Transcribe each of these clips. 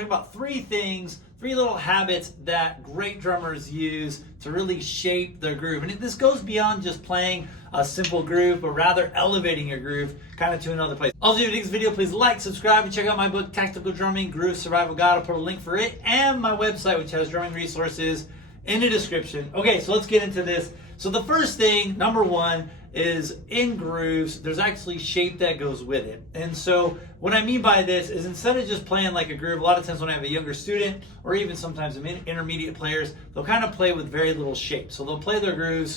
talk about three little habits that great drummers use to really shape their groove. And this goes beyond just playing a simple groove, but rather elevating your groove kind of to another place. Also, if you like this video, please like, subscribe, and check out my book, Tactical Drumming, Groove Survival Guide. I'll put a link for it and my website, which has drumming resources in the description. Okay, so let's get into this. So the first thing, number one, is in grooves, there's actually shape that goes with it. And so what I mean by this is instead of just playing like a groove, a lot of times when I have a younger student or even sometimes intermediate players, they'll kind of play with very little shape. So they'll play their grooves.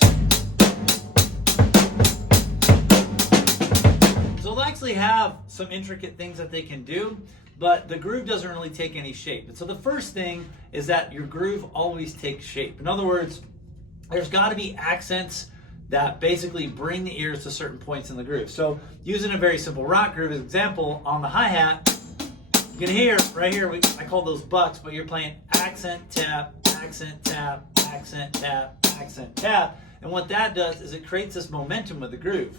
So they'll actually have some intricate things that they can do, but the groove doesn't really take any shape. And so the first thing is that your groove always takes shape. In other words, there's got to be accents that basically bring the ears to certain points in the groove. So using a very simple rock groove as an example, on the hi-hat, you can hear right here, I call those bucks, but you're playing accent, tap, accent, tap, accent, tap, accent, tap. And what that does is it creates this momentum with the groove.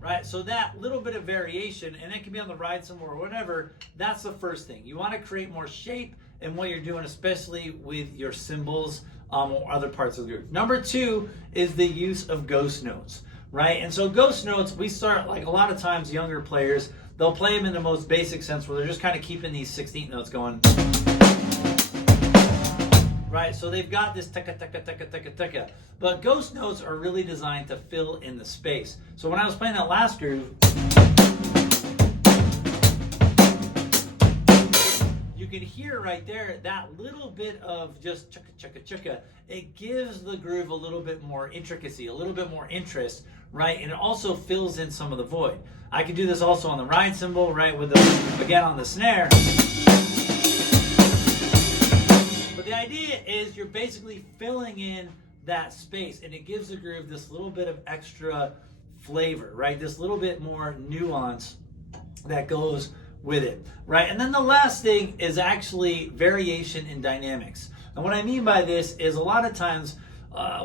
Right, so that little bit of variation, and it can be on the ride cymbal or whatever, that's the first thing. You want to create more shape in what you're doing, especially with your cymbals or other parts of the groove. Number two is the use of ghost notes, right? And so ghost notes, we start, like a lot of times younger players, they'll play them in the most basic sense where they're just kind of keeping these 16th notes going. Right, so they've got this ticka, ticka, ticka, ticka, ticka. But ghost notes are really designed to fill in the space. So when I was playing that last groove, you can hear right there that little bit of just chukka, chukka, chukka. It gives the groove a little bit more intricacy, a little bit more interest, right? And it also fills in some of the void. I could do this also on the ride cymbal, right? With the, again, on the snare. But the idea is you're basically filling in that space, and it gives the groove this little bit of extra flavor, right? This little bit more nuance that goes with it, right? And then the last thing is actually variation in dynamics. And what I mean by this is a lot of times,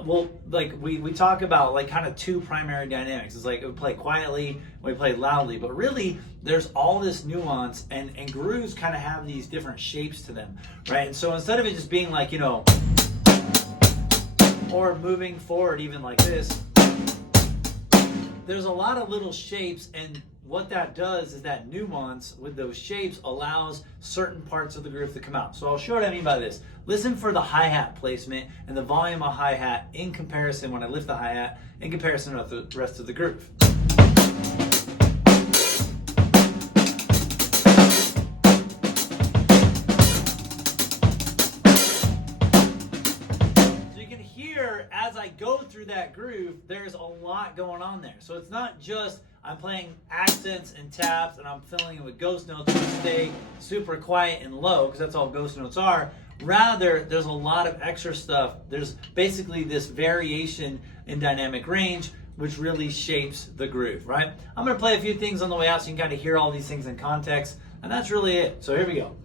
we talk about like kind of two primary dynamics. It's like we play quietly, we play loudly, but really there's all this nuance, and grooves kind of have these different shapes to them, right? And so instead of it just being like, you know, or moving forward even like this, there's a lot of little shapes, and what that does is that nuance with those shapes allows certain parts of the groove to come out. So I'll show what I mean by this. Listen for the hi-hat placement and the volume of hi-hat in comparison when I lift the hi-hat in comparison with the rest of the groove. So you can hear as I go through that groove, there's a lot going on there. So it's not just I'm playing accents and taps and I'm filling it with ghost notes to stay super quiet and low, because that's all ghost notes are. Rather, there's a lot of extra stuff. There's basically this variation in dynamic range, which really shapes the groove, right? I'm gonna play a few things on the way out so you can kind of hear all these things in context, and that's really it. So here we go.